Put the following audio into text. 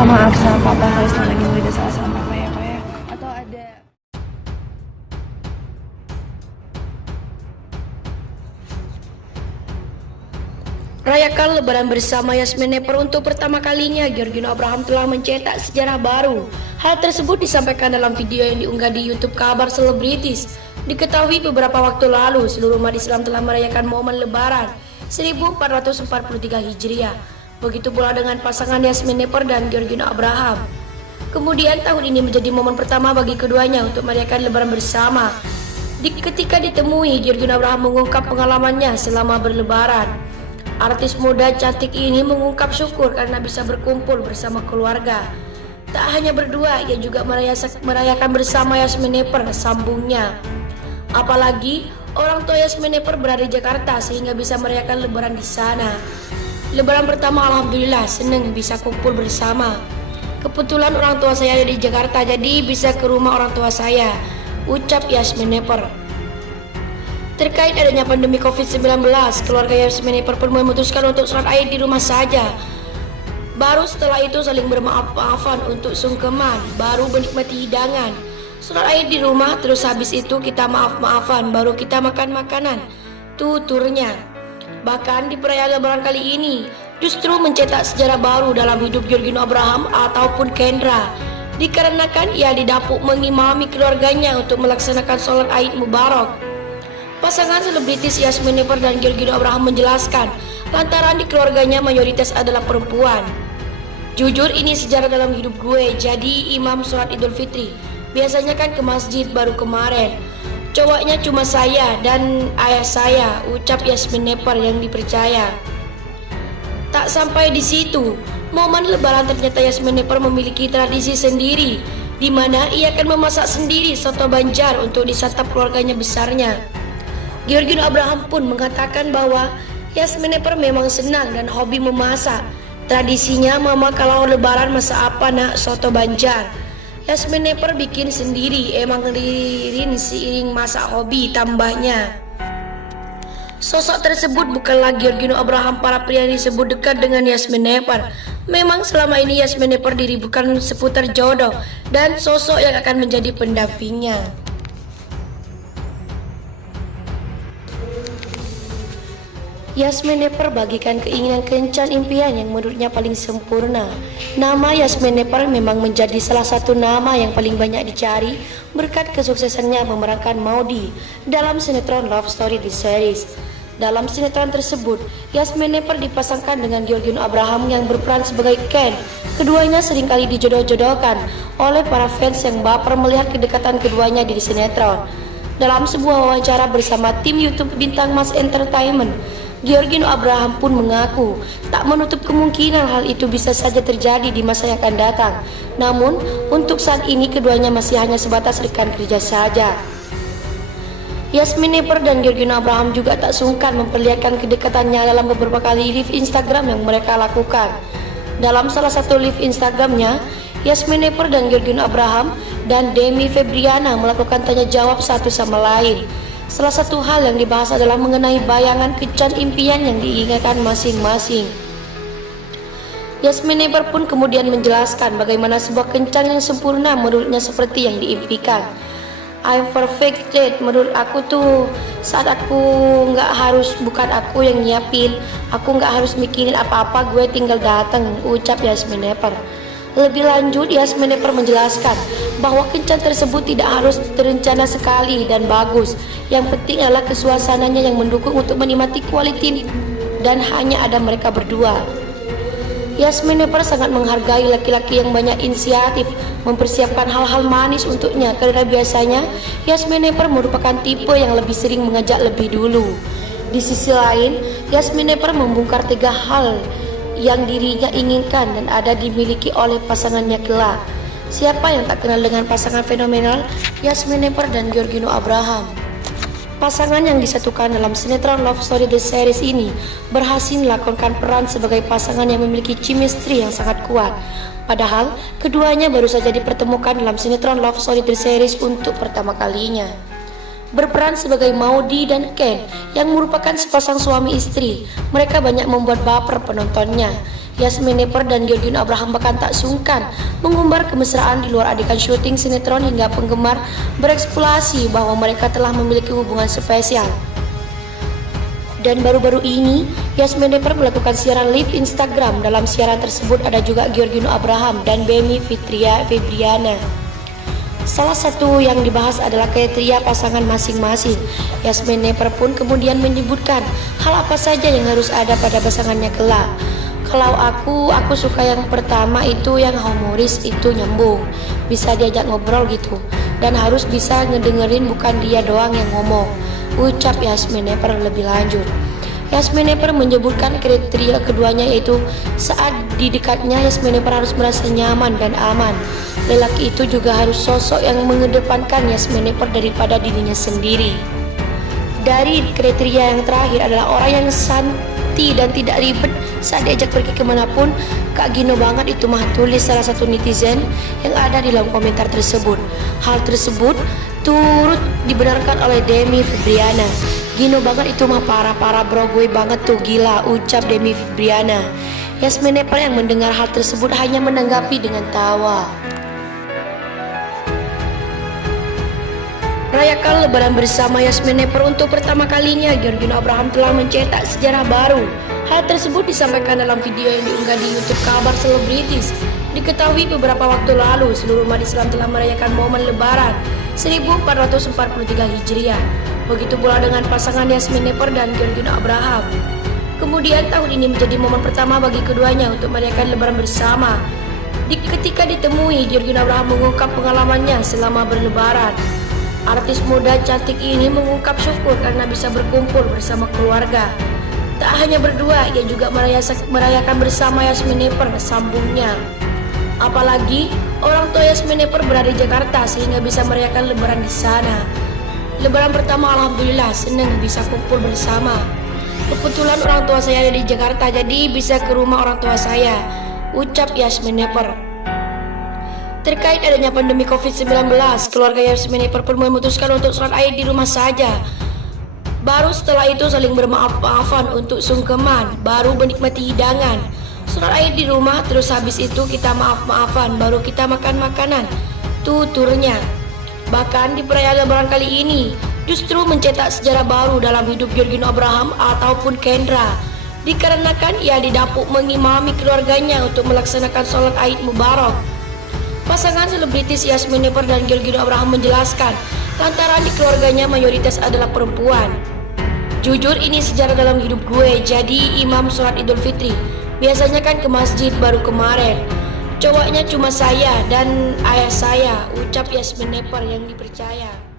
minta maaf sama papa kalau selama ini gue udah salah sama papa ya pak ya. Atau ada Rayakan Lebaran bersama Yasmin Nepper untuk pertama kalinya, Georgino Abraham telah mencetak sejarah baru. Hal tersebut disampaikan dalam video yang diunggah di YouTube Kabar Selebritis. Diketahui beberapa waktu lalu, seluruh umat Islam telah merayakan momen Lebaran 1443 Hijriah. Begitu pula dengan pasangan Yasmin Nepper dan Georgino Abraham. Kemudian tahun ini menjadi momen pertama bagi keduanya untuk merayakan Lebaran bersama. Ketika ditemui, Georgino Abraham mengungkap pengalamannya selama berlebaran. Artis muda cantik ini mengungkap syukur karena bisa berkumpul bersama keluarga. Tak hanya berdua, ia juga merayakan bersama Yasmin Nepper, sambungnya. Apalagi orang tua Yasmin Nepper berada di Jakarta sehingga bisa merayakan Lebaran di sana. Lebaran pertama alhamdulillah senang bisa kumpul bersama. Kebetulan orang tua saya ada di Jakarta jadi bisa ke rumah orang tua saya, ucap Yasmin Nepper. Terkait adanya pandemi COVID-19, keluarga Yasmin Nepper pun memutuskan untuk sholat Aid di rumah saja. Baru setelah itu saling bermaaf-maafan untuk sungkeman, baru menikmati hidangan. Sholat Aid di rumah, terus habis itu kita maaf-maafan, baru kita makan makanan. Tuturnya. Bahkan di perayaan Lebaran kali ini, justru mencetak sejarah baru dalam hidup Georgino Abraham ataupun Kendra. Dikarenakan ia didapuk mengimami keluarganya untuk melaksanakan sholat Aid Mubarak. Pasangan selebritis Yasmin Nepper dan Georgino Abraham menjelaskan, lantaran di keluarganya mayoritas adalah perempuan. Jujur ini sejarah dalam hidup gue, jadi imam sholat Idul Fitri. Biasanya kan ke masjid baru kemarin. Cowoknya cuma saya dan ayah saya, ucap Yasmin Nepper yang dipercaya. Tak sampai di situ, momen Lebaran ternyata Yasmin Nepper memiliki tradisi sendiri, di mana ia akan memasak sendiri soto Banjar untuk disantap keluarganya besarnya. Georgino Abraham pun mengatakan bahwa Yasmin Nepper memang senang dan hobi memasak. Tradisinya mama kalau lebaran masak apa nak? Soto Banjar. Yasmin Nepper bikin sendiri, emang lirin seiring masak hobi tambahnya. Sosok tersebut bukanlah Georgino Abraham para pria yang disebut dekat dengan Yasmin Nepper. Memang selama ini Yasmin Nepper diributkan seputar jodoh dan sosok yang akan menjadi pendampingnya. Yasmin Nepper bagikan keinginan kencan impian yang menurutnya paling sempurna. Nama Yasmin Nepper memang menjadi salah satu nama yang paling banyak dicari berkat kesuksesannya memerankan Maudy dalam sinetron Love Story The Series. Dalam sinetron tersebut, Yasmin Nepper dipasangkan dengan Georgino Abraham yang berperan sebagai Ken. Keduanya seringkali dijodoh-jodohkan oleh para fans yang baper melihat kedekatan keduanya di sinetron. Dalam sebuah wawancara bersama tim YouTube Bintang Mas Entertainment, Georgino Abraham pun mengaku tak menutup kemungkinan hal itu bisa saja terjadi di masa yang akan datang. Namun, untuk saat ini keduanya masih hanya sebatas rekan kerja saja. Yasmin Nepper dan Georgino Abraham juga tak sungkan memperlihatkan kedekatannya dalam beberapa kali live Instagram yang mereka lakukan. Dalam salah satu live Instagramnya, Yasmin Nepper dan Georgino Abraham dan Demi Febriana melakukan tanya jawab satu sama lain. Salah satu hal yang dibahas adalah mengenai bayangan kencan impian yang diinginkan masing-masing. Yasmin Nepper pun kemudian menjelaskan bagaimana sebuah kencan yang sempurna menurutnya seperti yang diimpikan. I'm perfected, menurut aku tuh saat aku bukan aku yang nyiapin, aku nggak harus mikirin apa-apa, gue tinggal datang, ucap Yasmin Nepper. Lebih lanjut, Yasmin Nepper menjelaskan bahwa kencan tersebut tidak harus terencana sekali dan bagus. Yang penting adalah kesuasananya yang mendukung untuk menikmati quality dan hanya ada mereka berdua. Yasmin Nepper sangat menghargai laki-laki yang banyak inisiatif mempersiapkan hal-hal manis untuknya karena biasanya Yasmin Nepper merupakan tipe yang lebih sering mengajak lebih dulu. Di sisi lain, Yasmin Nepper membongkar 3 hal yang dirinya inginkan dan ada dimiliki oleh pasangannya kelak. Siapa yang tak kenal dengan pasangan fenomenal Yasmin Nepper dan Georgino Abraham? Pasangan yang disatukan dalam sinetron Love Story The Series ini berhasil melakukan peran sebagai pasangan yang memiliki chemistry yang sangat kuat. Padahal keduanya baru saja dipertemukan dalam sinetron Love Story The Series untuk pertama kalinya. Berperan sebagai Maudy dan Ken yang merupakan sepasang suami istri, mereka banyak membuat baper penontonnya. Yasmin Nepper dan Georgina Abraham bahkan tak sungkan mengumbar kemesraan di luar adegan syuting sinetron hingga penggemar bereksplorasi bahwa mereka telah memiliki hubungan spesial. Dan baru-baru ini, Yasmin Nepper melakukan siaran live Instagram. Dalam siaran tersebut ada juga Georgina Abraham dan Bemi Febriana. Salah satu yang dibahas adalah kriteria pasangan masing-masing. Yasmin Nepper pun kemudian menyebutkan hal apa saja yang harus ada pada pasangannya kelak. Kalau aku suka yang pertama itu yang humoris, itu nyambung, bisa diajak ngobrol gitu, dan harus bisa ngedengerin bukan dia doang yang ngomong, ucap Yasmin Nepper lebih lanjut. Yasmin Nepper menyebutkan kriteria keduanya yaitu saat di dekatnya Yasmin Nepper harus merasa nyaman dan aman. Lelaki itu juga harus sosok yang mengedepankan Yasmin Nepper daripada dirinya sendiri. Dari kriteria yang terakhir adalah orang yang santai dan tidak ribet saat diajak pergi kemanapun. Kak Gino banget itu mah, tulis salah satu netizen yang ada di dalam komentar tersebut. Hal tersebut turut dibenarkan oleh Demi Febriana. Gino banget itu mah parah bro, gue banget tuh, gila, ucap Demi Febriana. Yasmin Nepper yang mendengar hal tersebut hanya menanggapi dengan tawa. Rayakan Lebaran bersama Yasmin Nepper untuk pertama kalinya, Georgina Abraham telah mencetak sejarah baru. Hal tersebut disampaikan dalam video yang diunggah di YouTube Kabar Selebritis. Diketahui beberapa waktu lalu, seluruh umat Islam telah merayakan momen Lebaran 1443 Hijriah. Begitu pula dengan pasangan Yasmin Nepper dan Georgina Abraham. Kemudian tahun ini menjadi momen pertama bagi keduanya untuk merayakan Lebaran bersama. Ketika ditemui, Georgina Abraham mengungkap pengalamannya selama berlebaran. Artis muda cantik ini mengungkap syukur karena bisa berkumpul bersama keluarga. Tak hanya berdua, ia juga merayakan bersama Yasmin Nepper, sambungnya. Apalagi orang tua Yasmin Nepper berada di Jakarta sehingga bisa merayakan Lebaran di sana. Lebaran pertama alhamdulillah senang bisa kumpul bersama. Kebetulan orang tua saya ada di Jakarta, jadi bisa ke rumah orang tua saya, ucap Yasmin Nepper. Terkait adanya pandemi COVID-19, keluarga Yasmin Nepper pun memutuskan untuk sholat Aid di rumah saja. Baru setelah itu saling bermaaf-maafan untuk sungkeman, baru menikmati hidangan. Sholat Aid di rumah, terus habis itu kita maaf-maafan, baru kita makan makanan. Tuturnya. Bahkan di perayaan Lebaran kali ini, justru mencetak sejarah baru dalam hidup Georgina Abraham ataupun Kendra. Dikarenakan ia didapuk mengimami keluarganya untuk melaksanakan sholat Aid Mubarak. Pasangan selebritis Yasmin Nepper dan Georgina Abraham menjelaskan, lantaran di keluarganya mayoritas adalah perempuan. Jujur ini sejarah dalam hidup gue, jadi imam sholat Idul Fitri. Biasanya kan ke masjid baru kemarin. Cowoknya cuma saya dan ayah saya, ucap Yasmin Nepper yang dipercaya.